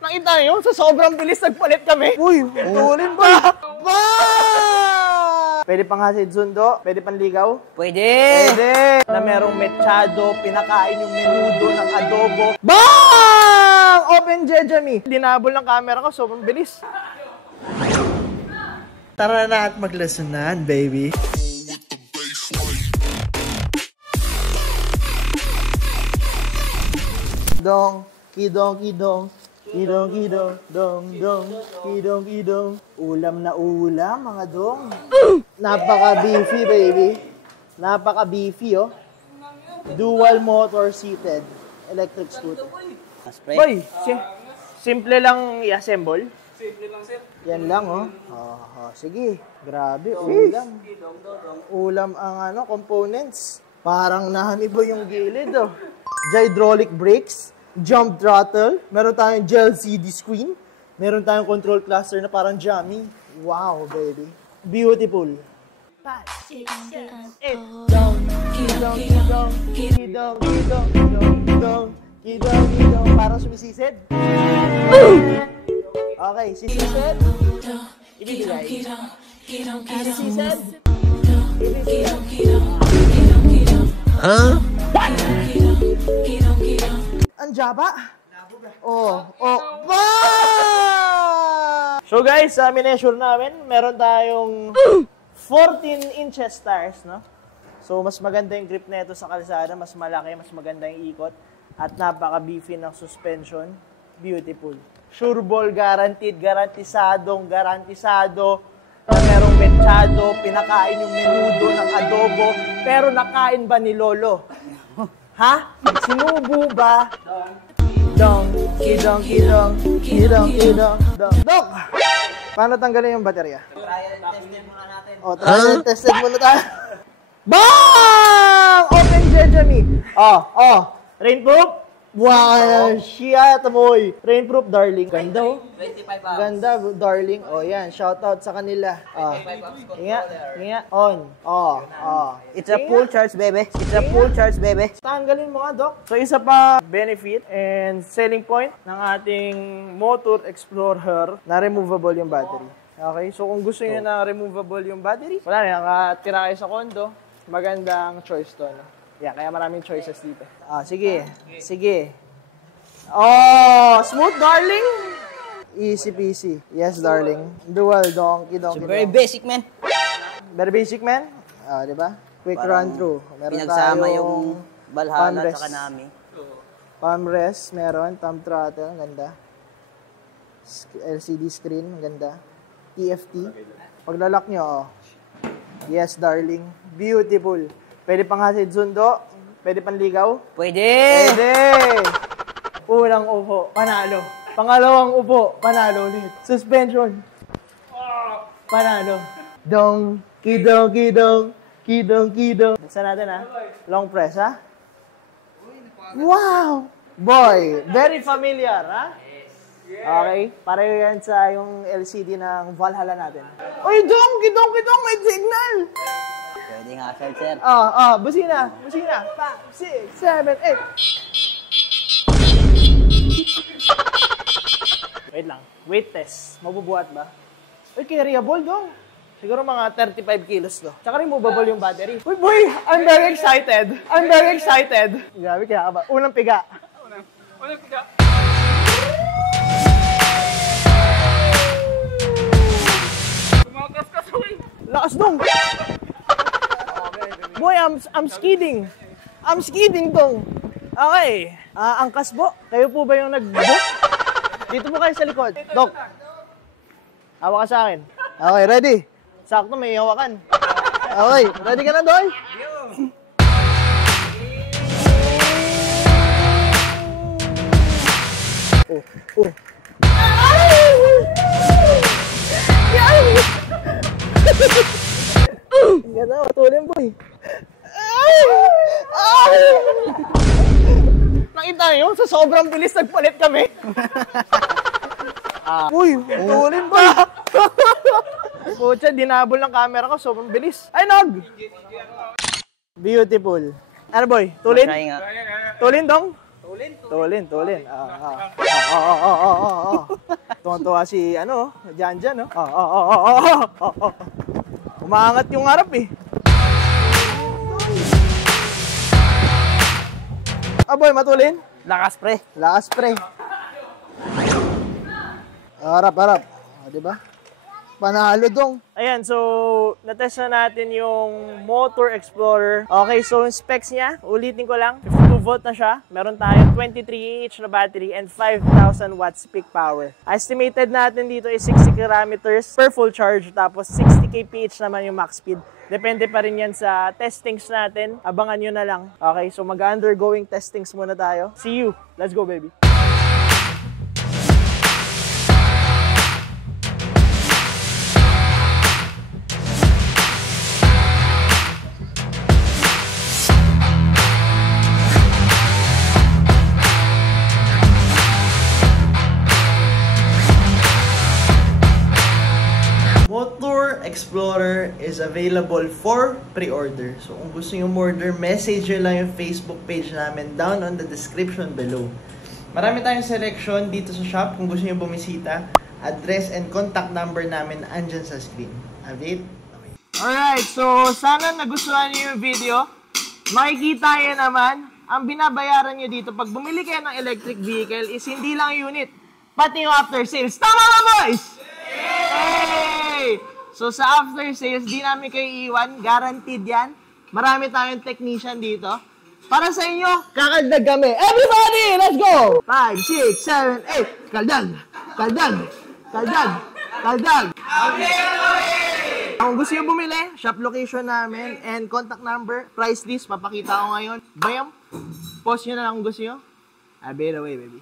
Nakita nyo, sa sobrang bilis nagpalit kami. Uy, tulin ba? Pwede pang hasid sundo? Pwede pang ligaw? Pwede! Pwede! Na merong mechado, pinakain yung menudo ng adobo. Bang! Open Jejami. Dinabol ng camera ko, sobrang bilis. Tara na at maglasunan, baby. Dong, kidong, kidong. Kidong, kidong, dong, dong, kidong, kidong. Ulam na ulam, mga dong. Napaka-beefy, baby. Napaka-beefy, oh. Dual motor seated. Electric scooter. Boy, simple lang i-assemble. Simple lang, sir. Yan lang, oh. Sige. Grabe, ulam. Ulam ang components. Parang nahamibo yung gilid, oh. Hydraulic brakes. Jump throttle, meron tayong gel CD screen, meron tayong control cluster na parang jamming. Wow, baby. Beautiful. 5, 6, 7, 8. Dong, kidong, kidong, kidong, kidong, kidong, kidong, kidong. Parang sumisisid. Okay, sisisid. Ibigay. Sisisid. Ibigay. Huh? What? Anjaba? Ba! So guys, sa mineasure namin, meron tayong 14 inches tires, no? So mas maganda yung grip nito sa kalsada, mas malaki, mas maganda yung ikot, at napaka-beefy ng suspension. Beautiful. Sure ball guaranteed, garantisado, na merong mechado, pinakain yung menudo ng adobo, pero nakain ba ni Lolo? Ha? Sinubo ba? Dong, kidong, kidong, kidong, kidong, dong. Dok! Paano tanggalin yung baterya? Trial tested muna natin. Trial tested muna tayo. Bang! Open Jejami. Rainproof? Wow, siya, tamoy. Rainproof, darling. Ganda, oh. 25 amps. Ganda, darling. Yan. Shoutout sa kanila. 25 amps controller. Inga. On. It's a full charge, baby. It's a full charge, baby. Tanggalin mo nga, Doc. So, isa pa benefit and selling point ng ating Motor Explorer na removable yung battery. Okay? So, kung gusto niyo na removable yung battery, wala na, nakatira kayo sa condo, magandang choice to, no? Yeah, kaya maraming choices dito. Sige. Smooth, darling. Easy peasy. Yes, darling. Dual, donkey. So, very basic, man. Very basic, man. Di ba? Quick run through. Meron pinagsama tayong yung Valhalla at saka Nami. Palm rest, meron. Thumb throttle, ganda. LCD screen, ganda. TFT. Paglalak nyo, Yes, darling. Beautiful. Pwede pang hasid sundo? Pwede pang ligaw? Pwede! Pwede! Unang upo, panalo. Pangalawang upo, panalo ulit. Suspension. Panalo. Dong, kidong, kidong, kidong, kidong. Buksan natin, ha? Long press, ha? Wow! Boy, very familiar, ha? Okay, pareho yan sa yung LCD ng Valhalla natin. Uy, dong, kidong, kidong, may signal! Pwede nga, sir. Busina. 5, 6, 7, 8. Wait lang. Weight test. Mabubuhat ba? Uy, carryable dong. Siguro mga 35 kilos to. Tsaka removable yung battery. Uy, boy! I'm very excited. Grabe, kaya ka ba? Unang piga. Unang piga. Tumakas ka, soy. Lakas dong. Boy, I'm skidding. I'm skidding dong. Okay. Angkas po. Kayo po ba yung nag-book? Dito po kayo sa likod. Dok. Hawa ka sa akin. Okay, ready? Sakto, may hawakan. Okay, ready ka na, Doy? Ang ganda, matulin, boy. Nakita nyo, sa sobrang bilis nagpalit kami. Uy, matulin, boy. Pucha, dinabol ng camera ko, sobrang bilis. Ay, nog! Beautiful. Ano, boy? Tulin? Tulin, dong? Tulin. Tuwang-tuwa si, Janjan, no? Oh. Umaangat yung harap, eh. Boy, matulin? Lakas, pre. Lakas, pre. Harap. Diba? Panalo dong. Ayan, so, natest na natin yung Motor Explorer. Okay, so yung specs niya, ulitin ko lang, 52 volt na siya. Meron tayong 23 Ah na battery and 5,000 watts peak power. Estimated natin dito is 60 kilometers per full charge, tapos 60 kph naman yung max speed. Depende pa rin yan sa testings natin. Abangan nyo na lang. Okay, so mag-undergoing testings muna tayo. See you. Let's go, baby. Motor Explorer is available for pre-order. So kung gusto nyo order, message nyo lang yung Facebook page namin down on the description below. Marami tayong selection dito sa shop kung gusto nyo bumisita. Address and contact number namin andyan sa screen. Avit? Alright, so sana nagustuhan nyo yung video. Makikita nyo naman, ang binabayaran nyo dito pag bumili kayo ng electric vehicle is hindi lang unit, pati yung after sales. Tama ba, boys? Hey! So sa after sales, di namin kayo iwan. Guaranteed yan. Marami tayong technician dito. Para sa inyo, kakaldag kami. Everybody, let's go! 5, 6, 7, 8. Kaldag! Kung gusto nyo bumili, shop location namin and contact number, price list, papakita ko ngayon. Bayam, post nyo na lang kung gusto nyo. I'll be away, baby.